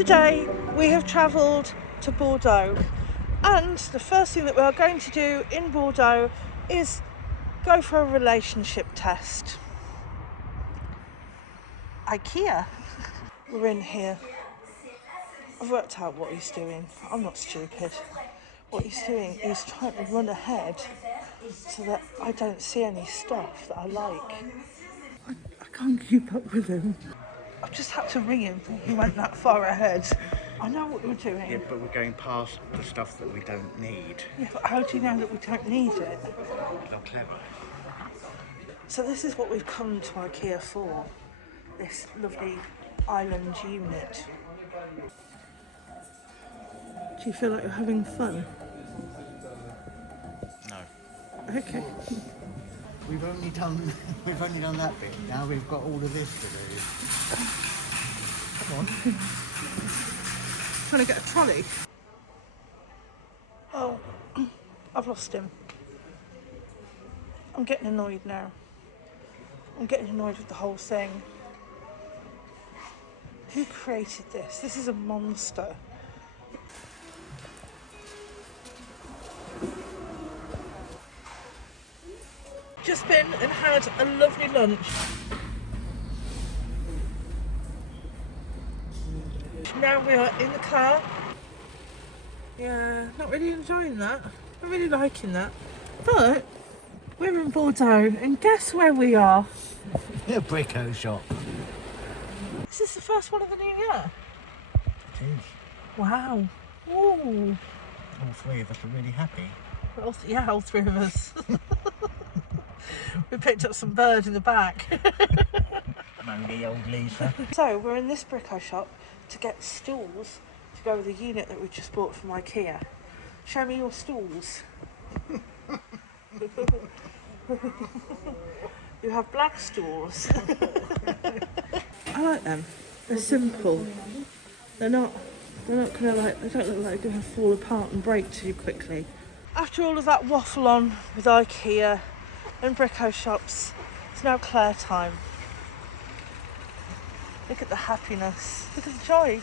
Today we have travelled to Bordeaux, and the first thing that we are going to do in Bordeaux is go for a relationship test. IKEA. We're in here. I've worked out what he's doing. I'm not stupid. What he's doing is trying to run ahead so that I don't see any stuff that I like. I can't keep up with him. I've just had to ring him. He went that far ahead. I know what we're doing. Yeah, but we're going past the stuff that we don't need. Yeah, but how do you know that we don't need it? Not clever. So this is what we've come to IKEA for. This lovely island unit. Do you feel like you're having fun? No. Okay. We've only done that bit. Now we've got all of this to do. Come on. Trying to get a trolley. Oh, I've lost him. I'm getting annoyed now. I'm getting annoyed with the whole thing. Who created this? This is a monster. Just been and had a lovely lunch. Now we are in the car. Yeah, not really enjoying that. Not really liking that. But we're in Bordeaux, and guess where we are? A bricko shop. Is this the first one of the new year? It is. Wow. Ooh. All three of us are really happy. All three of us. We picked up some bird in the back. Moany old Lisa. So we're in this bricko shop to get stools to go with the unit that we just bought from IKEA. Show me your stools. You have black stools. I like them. They're simple. They're not gonna they don't look like they're gonna fall apart and break too quickly. After all of that waffle on with IKEA and bricko shops, it's now Claire time. Look at the happiness. Look at the joy.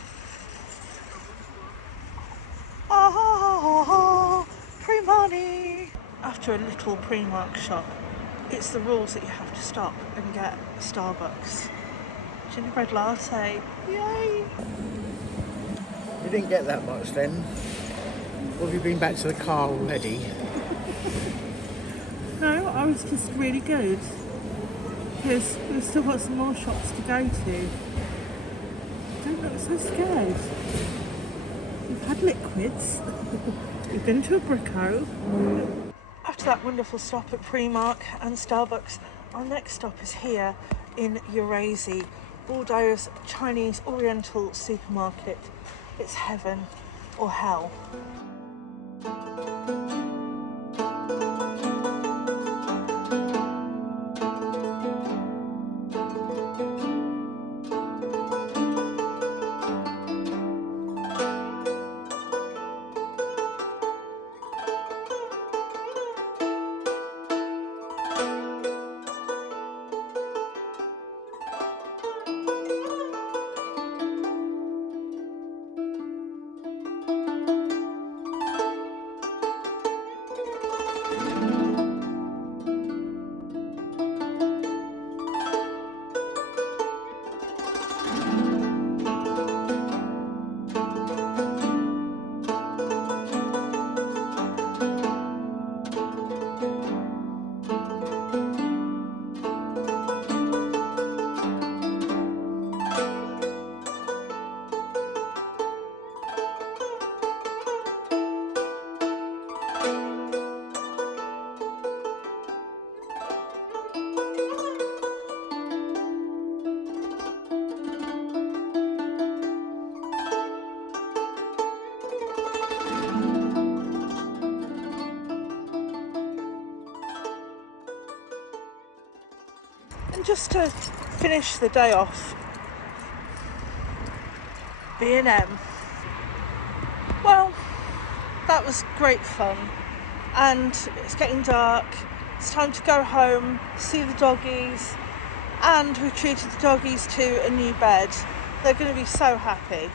Ah, pre-money. After a little Primark shop, it's the rules that you have to stop and get a Starbucks. Gingerbread latte. Yay! You didn't get that much then. Or have you been back to the car already? No, I was just really good. Because we've still got some more shops to go to. Don't look so scared. We've had liquids. We've been to a bricko. After that wonderful stop at Primark and Starbucks, our next stop is here in Eurasie, Bordeaux's Chinese Oriental supermarket. It's heaven or hell. And just to finish the day off, B&M. Well, that was great fun, and it's getting dark. It's time to go home, see the doggies, and we've treated the doggies to a new bed. They're going to be so happy.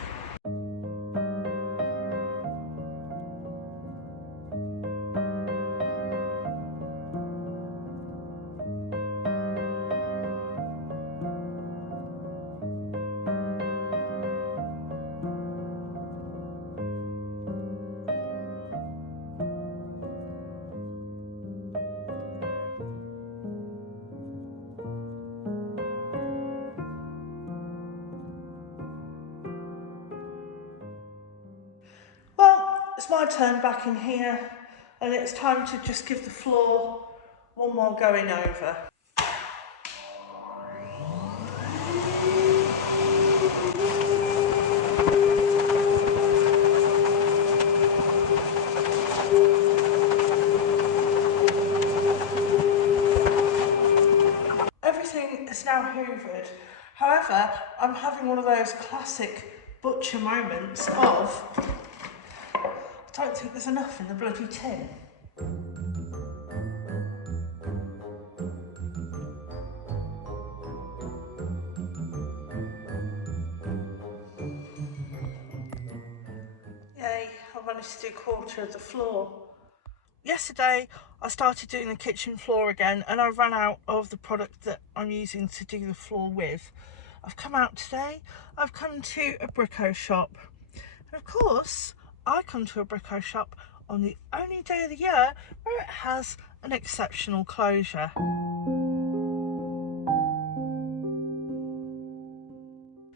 it's my turn back in here, and it's time to just give the floor one more going over. Everything is now hoovered. However, I'm having one of those classic butcher moments of, I don't think there's enough in the bloody tin. Yay, I managed to do a quarter of the floor. Yesterday I started doing the kitchen floor again, and I ran out of the product that I'm using to do the floor with. I've come out today, I've come to a brico shop. And of course, I come to a brico shop on the only day of the year where it has an exceptional closure.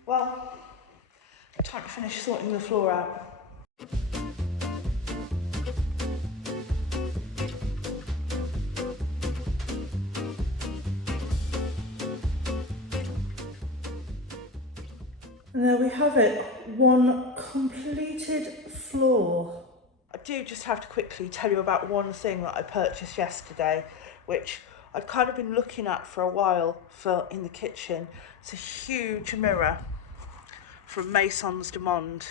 Well, time to finish sorting the floor out. And there we have it, one completed floor. I do just have to quickly tell you about one thing that I purchased yesterday, which I'd kind of been looking at for a while in the kitchen. It's a huge mirror from Maisons du Monde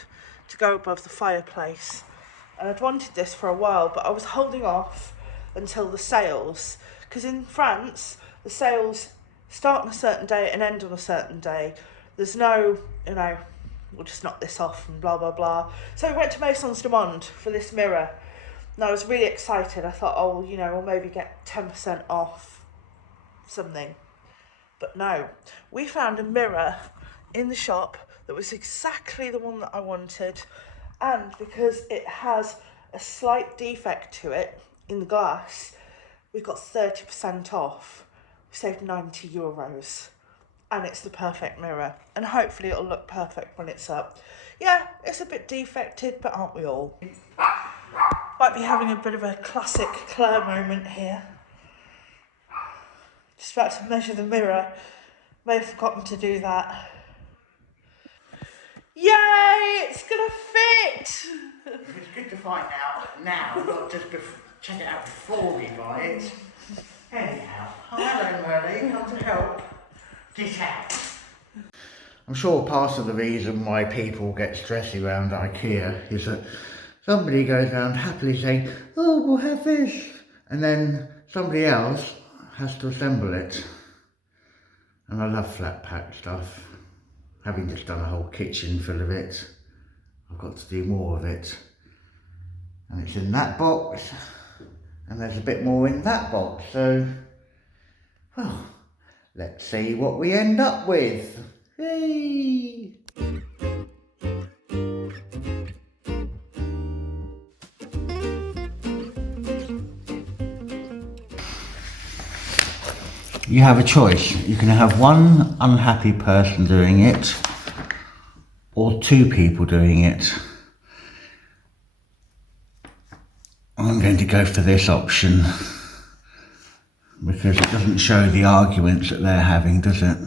to go above the fireplace. And I'd wanted this for a while, but I was holding off until the sales, because in France, the sales start on a certain day and end on a certain day. There's no, we'll just knock this off and blah, blah, blah. So we went to Maisons du Monde for this mirror. And I was really excited. I thought, oh, we'll maybe get 10% off something. But no, we found a mirror in the shop that was exactly the one that I wanted. And because it has a slight defect to it in the glass, we got 30% off. We saved €90. And it's the perfect mirror, and hopefully it'll look perfect when it's up. Yeah, it's a bit defected, but aren't we all? Might be having a bit of a classic Claire moment here. Just about to measure the mirror. May have forgotten to do that. Yay, it's gonna fit! It's good to find out now, not just check it out before we buy it. Anyhow, hello Merle, come to help. Get out. I'm sure part of the reason why people get stressy around IKEA is that somebody goes around happily saying, oh, we'll have this, and then somebody else has to assemble it. And I love flat pack stuff. Having just done a whole kitchen full of it, I've got to do more of it. And it's in that box, and there's a bit more in that box, so, well, let's see what we end up with. Hey! You have a choice. You can have one unhappy person doing it, or two people doing it. I'm going to go for this option, because it doesn't show the arguments that they're having, does it?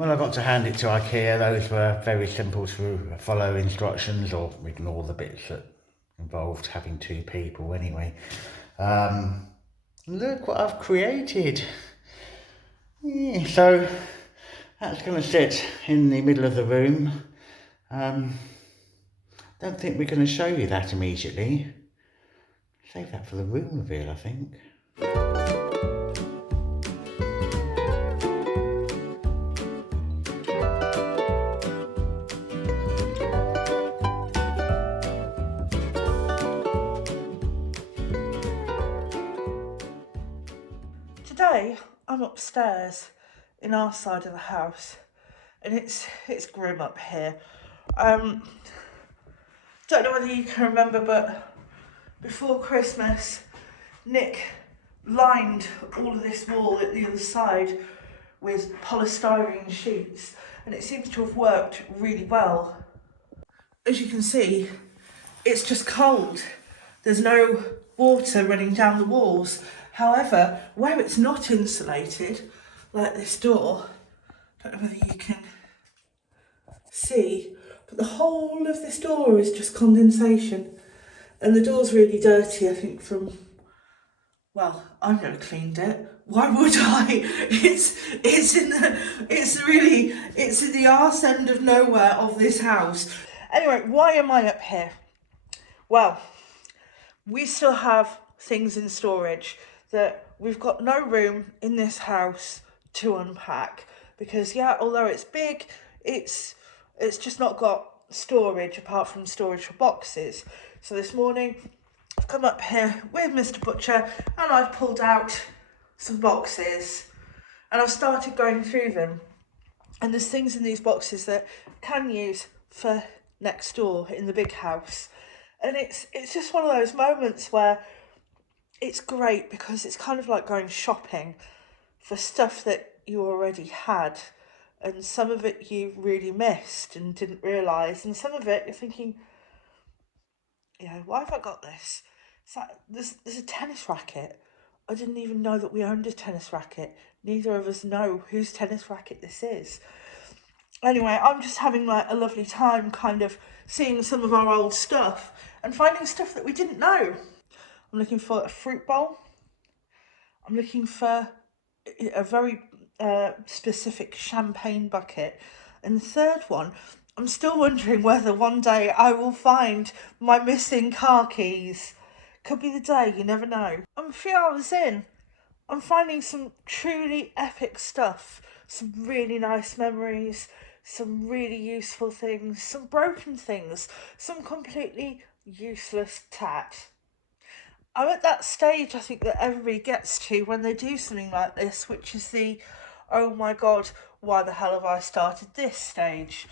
Well, I got to hand it to IKEA. Those were very simple to follow instructions or ignore the bits that involved having two people anyway. Look what I've created. Yeah, so that's going to sit in the middle of the room. Don't think we're going to show you that immediately. Save that for the room reveal, I think. Today I'm upstairs in our side of the house and it's grim up here. Don't know whether you can remember, but before Christmas Nick lined all of this wall at the other side with polystyrene sheets and it seems to have worked really well. As you can see, it's just cold. There's no water running down the walls. However, where it's not insulated, like this door, I don't know whether you can see, but the whole of this door is just condensation. And the door's really dirty, I think, from, well, I've never cleaned it. Why would I? It's in the arse end of nowhere of this house. Anyway, why am I up here? Well, we still have things in storage that we've got no room in this house to unpack because, yeah, although it's big, it's just not got storage apart from storage for boxes. So this morning I've come up here with Mr. Butcher and I've pulled out some boxes and I've started going through them, and there's things in these boxes that I can use for next door in the big house. And it's just one of those moments where it's great because it's kind of like going shopping for stuff that you already had, and some of it you really missed and didn't realise, and some of it you're thinking, why have I got this? It's like, there's a tennis racket. I didn't even know that we owned a tennis racket. Neither of us know whose tennis racket this is. Anyway, I'm just having like a lovely time kind of seeing some of our old stuff and finding stuff that we didn't know. I'm looking for a fruit bowl. I'm looking for a very specific champagne bucket. And the third one, I'm still wondering whether one day I will find my missing car keys. Could be the day, you never know. I'm a few hours in. I'm finding some truly epic stuff. Some really nice memories, some really useful things, some broken things, some completely useless tat. I'm at that stage, I think, that everybody gets to when they do something like this, which is the, oh my god, why the hell have I started this stage?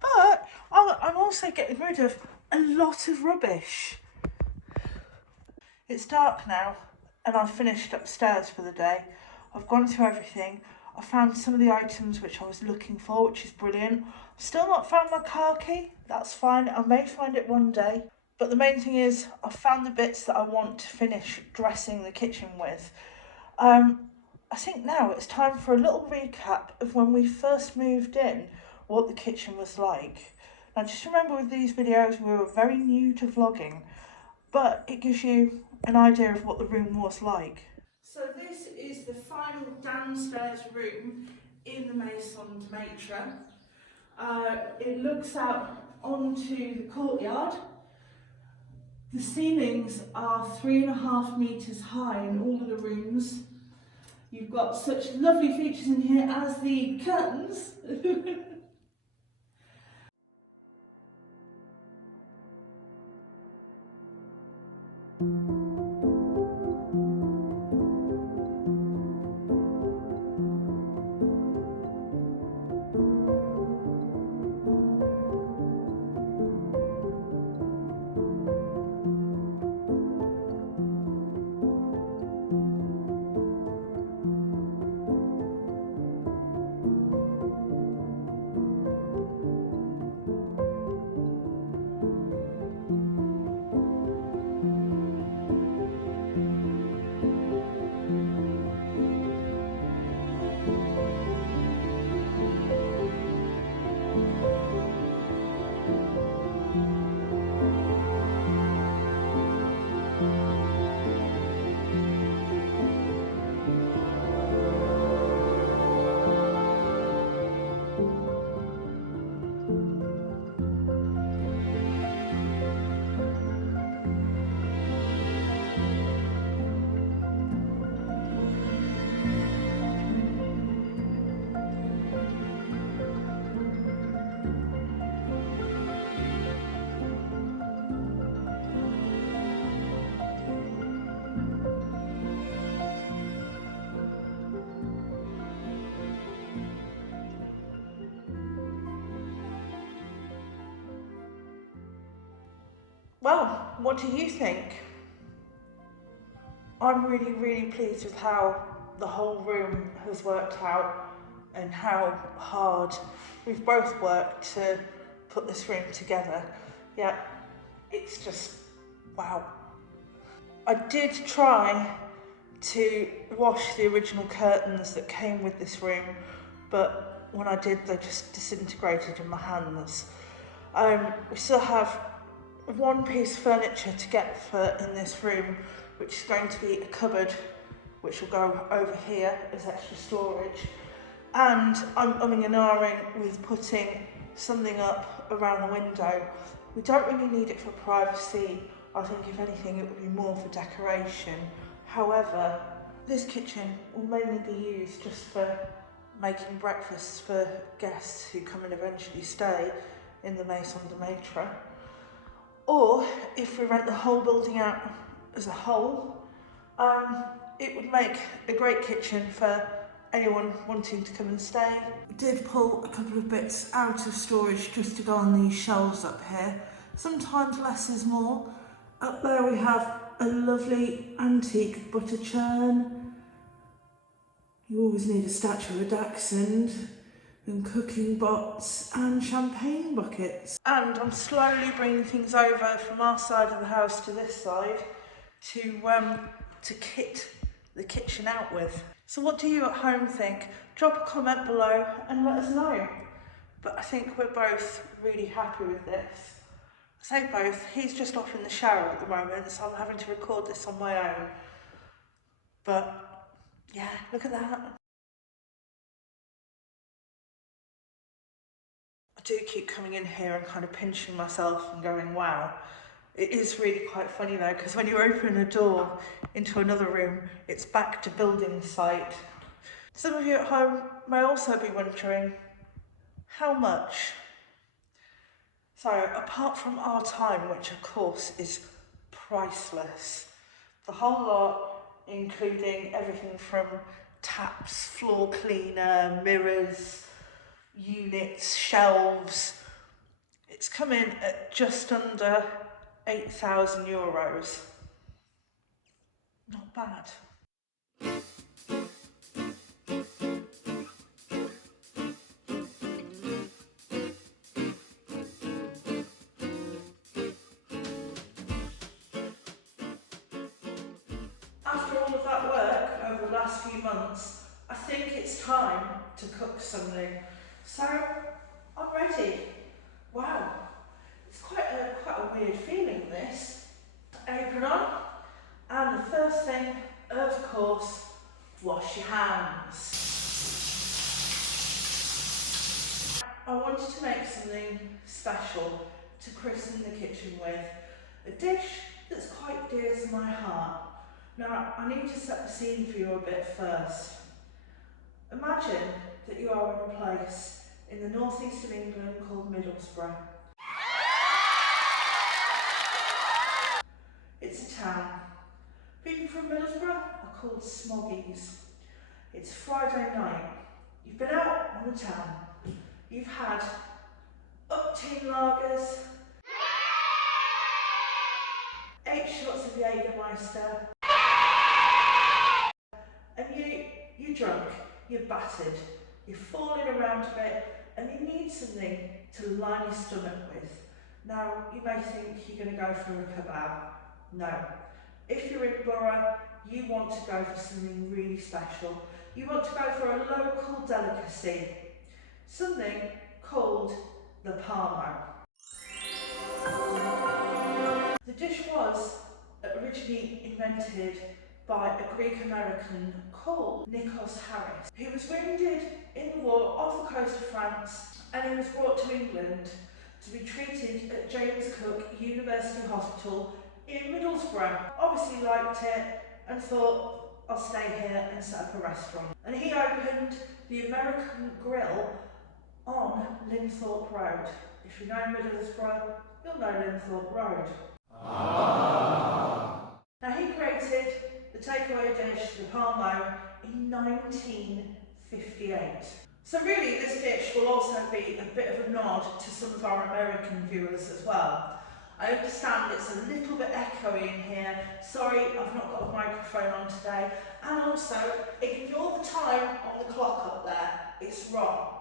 But I'm also getting rid of a lot of rubbish. It's dark now, and I've finished upstairs for the day. I've gone through everything. I found some of the items which I was looking for, which is brilliant. I've still not found my car key. That's fine. I may find it one day. But the main thing is I've found the bits that I want to finish dressing the kitchen with. I think now it's time for a little recap of when we first moved in, what the kitchen was like. Now just remember, with these videos we were very new to vlogging, but it gives you an idea of what the room was like. So this is the final downstairs room in the Maison de Maitre. It looks out onto the courtyard. The ceilings are 3.5 meters high in all of the rooms. You've got such lovely features in here as the curtains. Well, what do you think? I'm really pleased with how the whole room has worked out and how hard we've both worked to put this room together. Yeah, it's just wow. I did try to wash the original curtains that came with this room, but when I did, they just disintegrated in my hands. We still have one piece of furniture to get for in this room, which is going to be a cupboard, which will go over here as extra storage. And I'm umming and ahhing with putting something up around the window. We don't really need it for privacy. I think if anything, it would be more for decoration. However, this kitchen will mainly be used just for making breakfasts for guests who come and eventually stay in the Maison de Maître. Or if we rent the whole building out as a whole, it would make a great kitchen for anyone wanting to come and stay. I did pull a couple of bits out of storage just to go on these shelves up here. Sometimes less is more. Up there we have a lovely antique butter churn. You always need a statue of a dachshund, and cooking pots and champagne buckets. And I'm slowly bringing things over from our side of the house to this side to kit the kitchen out with. So what do you at home think? Drop a comment below and let us know. But I think we're both really happy with this. I say both, he's just off in the shower at the moment, so I'm having to record this on my own. But yeah, look at that. I do keep coming in here and kind of pinching myself and going, wow. It is really quite funny though, because when you open a door into another room, it's back to building site. Some of you at home may also be wondering, how much? So apart from our time, which of course is priceless, the whole lot, including everything from taps, floor cleaner, mirrors, units, shelves, it's come in at just under €8,000. Not bad. After all of that work over the last few months, I think it's time to cook something. So I'm ready. Wow, it's quite a weird feeling, this. Apron on, and the first thing, of course, wash your hands. I wanted to make something special to christen the kitchen with, a dish that's quite dear to my heart. Now, I need to set the scene for you a bit first. Imagine that you are in a place in the northeast of England called Middlesbrough. It's a town. People from Middlesbrough are called smoggies. It's Friday night. You've been out on the town. You've had upteen lagers, 8 shots of Jägermeister, and you're drunk, you're battered, you're falling around a bit, and you need something to line your stomach with. Now, you may think you're going to go for a kebab. No. If you're in Borough, you want to go for something really special. You want to go for a local delicacy, something called the Parmo. The dish was originally invented by a Greek American called Nikos Harris. He was wounded in the war off the coast of France, and he was brought to England to be treated at James Cook University Hospital in Middlesbrough. Obviously liked it and thought, I'll stay here and set up a restaurant. And he opened the American Grill on Linthorpe Road. If you know Middlesbrough, you'll know Linthorpe Road. Now he created the takeaway dish, the Parmo, in 1958. So really this dish will also be a bit of a nod to some of our American viewers as well. I understand it's a little bit echoey in here. Sorry, I've not got a microphone on today. And also, ignore the time on the clock up there. It's wrong.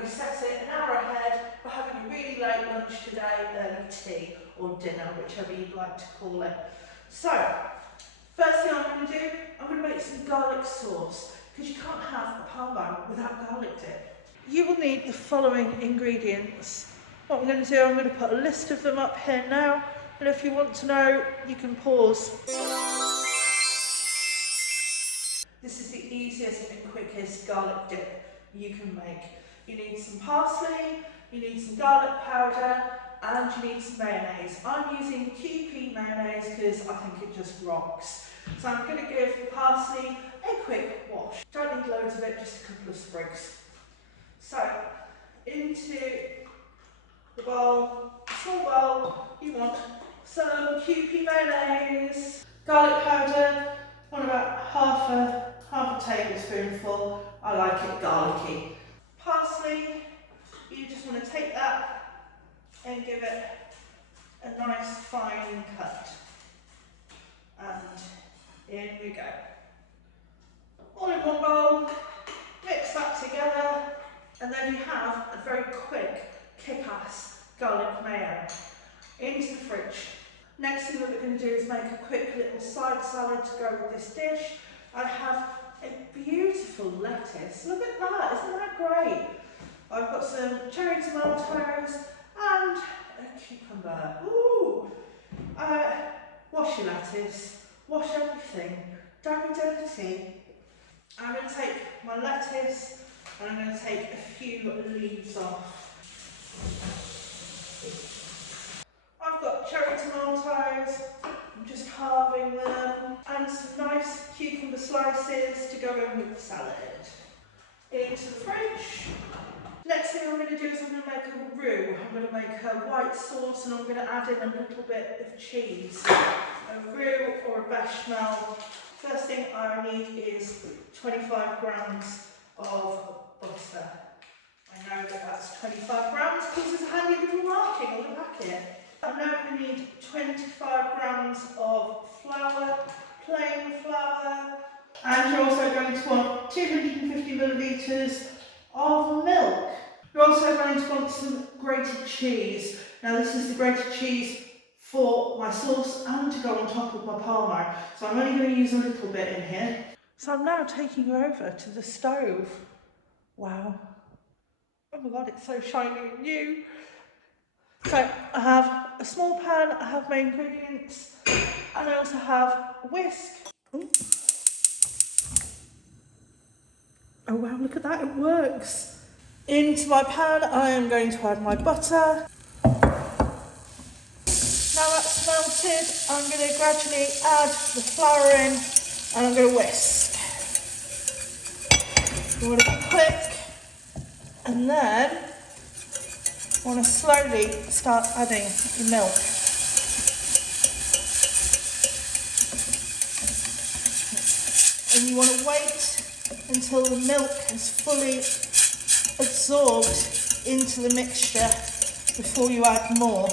We set it an hour ahead. We're having a really late lunch today, early tea or dinner, whichever you'd like to call it. So, first thing I'm going to do, I'm going to make some garlic sauce, because you can't have a Parmo without garlic dip. You will need the following ingredients. What I'm going to do, I'm going to put a list of them up here now, and if you want to know, you can pause. This is the easiest and quickest garlic dip you can make. You need some parsley, you need some garlic powder, and you need some mayonnaise. I'm using QP mayonnaise because I think it just rocks. So I'm going to give the parsley a quick wash. Don't need loads of it, just a couple of sprigs. So, into the bowl, small bowl, you want some QP mayonnaise, garlic powder, on about half a tablespoonful. I like it garlicky. Parsley, you just want to take that and give it a nice fine cut. And in we go. All in one bowl, mix that together, and then you have a very quick, kick-ass garlic mayo into the fridge. Next thing that we're going to do is make a quick little side salad to go with this dish. I have a beautiful lettuce. Look at that, isn't that great? I've got some cherry tomatoes and a cucumber. Ooh! Wash your lettuce, wash everything, don't be dirty. I'm going to take my lettuce and I'm going to take a few leaves off. I've got cherry tomatoes, I'm just carving them, and some nice cucumber slices to go in with the salad. Into the fridge. Next thing I'm going to do is I'm going to make a roux. I'm going to make a white sauce and I'm going to add in a little bit of cheese. A roux or a bechamel. First thing I need is 25 grams of butter. I know that that's 25 grams because there's a handy little marking on the packet. I'm now going to need 25 grams of flour, plain flour, and you're also going to want 250 millilitres of milk. You're also going to want some grated cheese. Now this is the grated cheese for my sauce and to go on top of my Parmo. So I'm only going to use a little bit in here. So I'm now taking you over to the stove. Wow. Oh my god, it's so shiny and new. So I have a small pan, I have my ingredients, and I also have a whisk. Ooh. Oh wow, look at that, it works. Into my pan, I am going to add my butter. Now that's melted, I'm going to gradually add the flour in and I'm going to whisk. You want to be quick, and then I want to slowly start adding the milk. And you want to wait until the milk is fully absorbed into the mixture before you add more.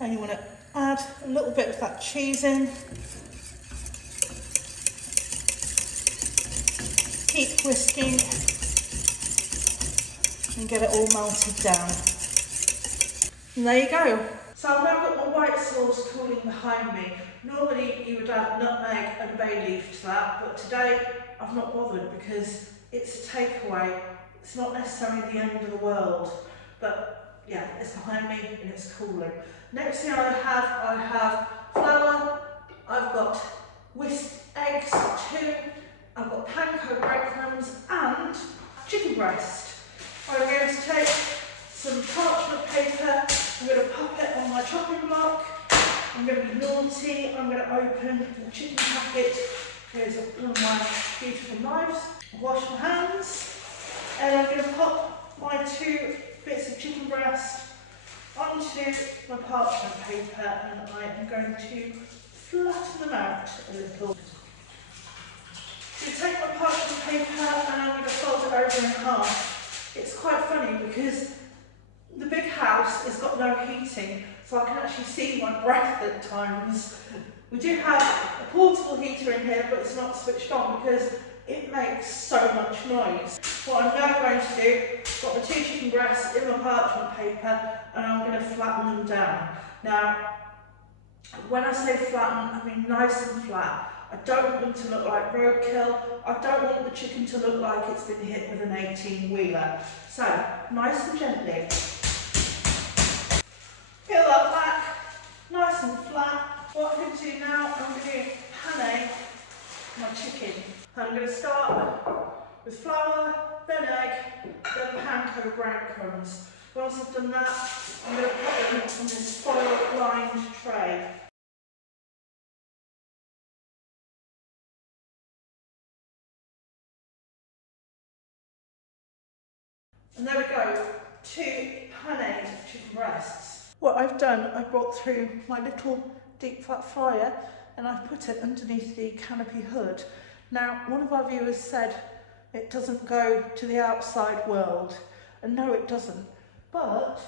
And you want to add a little bit of that cheese in. Keep whisking and get it all melted down. And there you go. So I've now got my white sauce cooling behind me. Normally you would add nutmeg and bay leaf to that, but today I've not bothered because it's a takeaway. It's not necessarily the end of the world, but yeah, it's behind me and it's cooling. Next thing I have flour, I've got whisked eggs, 2, I've got panko breadcrumbs and chicken breast. I'm going to take some parchment paper, I'm going to pop it on my chopping block. I'm going to be naughty, I'm going to open the chicken packet. Here's one of my beautiful knives. Wash my hands, and I'm going to pop my 2 bits of chicken breast onto my parchment paper, and I am going to flatten them out a little. So take my parchment paper and I'm going to fold it over in half. It's quite funny because The big house has got no heating, so I can actually see my breath at times. We do have a portable heater in here, but it's not switched on because it makes so much noise. What I'm now going to do, I've got my 2 chicken breasts in my parchment paper and I'm going to flatten them down. Now, when I say flatten, I mean nice and flat. I don't want them to look like roadkill. I don't want the chicken to look like it's been hit with an 18-wheeler. So, nice and gently. Peel that back, nice and flat. What I'm going to do now, I'm going to panne my chicken. I'm going to start with flour, then egg, then panko breadcrumbs. Once I've done that, I'm going to put them on this foil-lined tray. And there we go, 2 paned chicken breasts. What I've done, I brought through my little deep fat fryer and I've put it underneath the canopy hood. Now, one of our viewers said it doesn't go to the outside world, and no it doesn't, but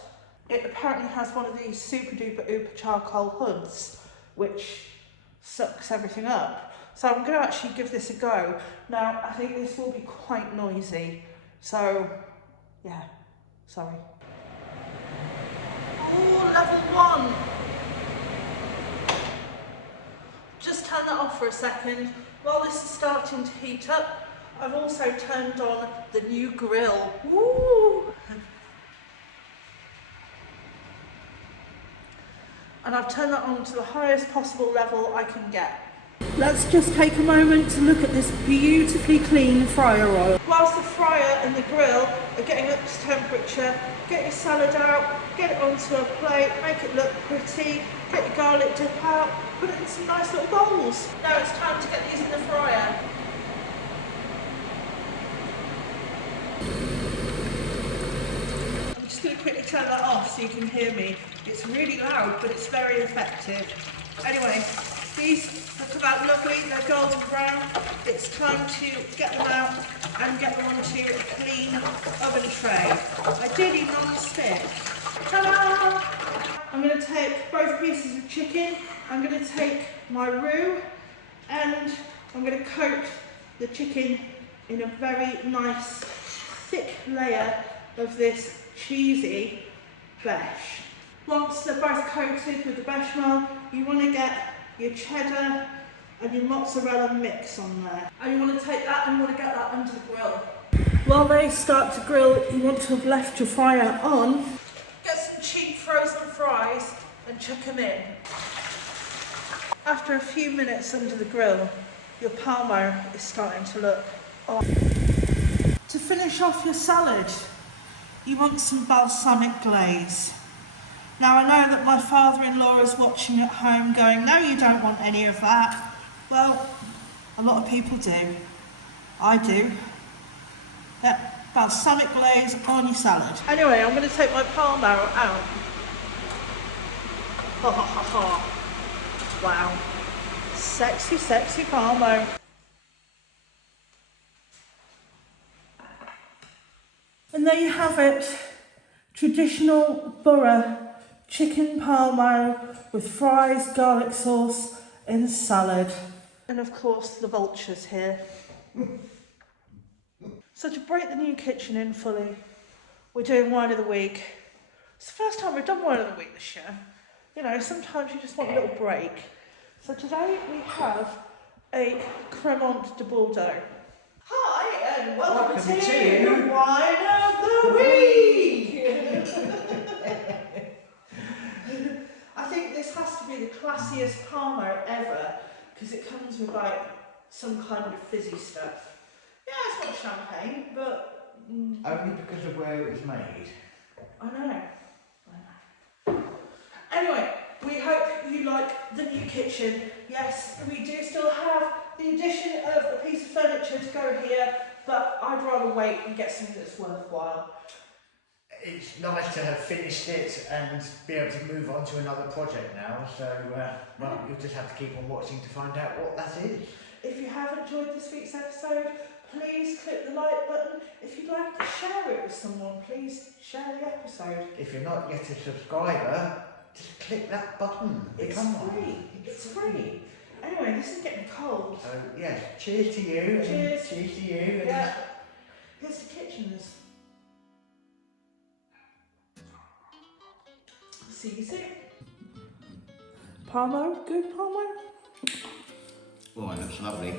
it apparently has one of these super duper ooper charcoal hoods which sucks everything up. So I'm going to actually give this a go. Now, I think this will be quite noisy, so yeah, sorry. Oh, level 1! Just turn that off for a second. While this is starting to heat up, I've also turned on the new grill. Woo! And I've turned that on to the highest possible level I can get. Let's just take a moment to look at this beautifully clean fryer oil. Whilst the fryer and the grill are getting up to temperature, get your salad out, get it onto a plate, make it look pretty, get your garlic dip out, put it in some nice little bowls. Now it's time to get these in the fryer. I'm just going to quickly turn that off so you can hear me. It's really loud, but it's very effective. Anyway, these have come out lovely, they're golden brown. It's time to get them out and get them onto a clean oven tray. Ideally non-stick. Ta-da! I'm going to take both pieces of chicken, I'm going to take my roux, and I'm going to coat the chicken in a very nice thick layer of this cheesy beche. Once they're both coated with the bechamel, you want to get your cheddar and your mozzarella mix on there. And you want to take that and you want to get that under the grill. While they start to grill, you want to have left your fryer on. Get some cheap frozen fries and chuck them in. After a few minutes under the grill, your Parmo is starting to look on. To finish off your salad, you want some balsamic glaze. Now I know that my father-in-law is watching at home going, no you don't want any of that. Well, a lot of people do. I do. Balsamic glaze on your salad. Anyway, I'm going to take my Parmo out. Ha ha ha ha. Wow. Sexy, sexy Parmo. And there you have it. Traditional borough chicken Parmo with fries, garlic sauce and salad. And of course the vultures here. So to break the new kitchen in fully, we're doing wine of the week. It's the first time we've done wine of the week this year. You know, sometimes you just want a little break. So today we have a Cremant de Bordeaux. Hi and welcome to Wine of the Week! I think this has to be the classiest Parmo ever because it comes with like some kind of fizzy stuff. Yeah, it's not champagne, but... Only because of where it was made. I know. Anyway, we hope you like the new kitchen. Yes, we do still have the addition of a piece of furniture to go here, but I'd rather wait and get something that's worthwhile. It's nice to have finished it and be able to move on to another project now, so well, you'll just have to keep on watching to find out what that is. If you have enjoyed this week's episode, please click the like button. If you'd like to share it with someone, please share the episode. If you're not yet a subscriber, just click that button. It's Become one. free. It's free. Anyway, this is getting cold. So yes, cheers to you. Cheers. And cheers to you. Yeah. Here's the kitcheners. See you soon. Parmo, good Parmo? Oh, it looks lovely.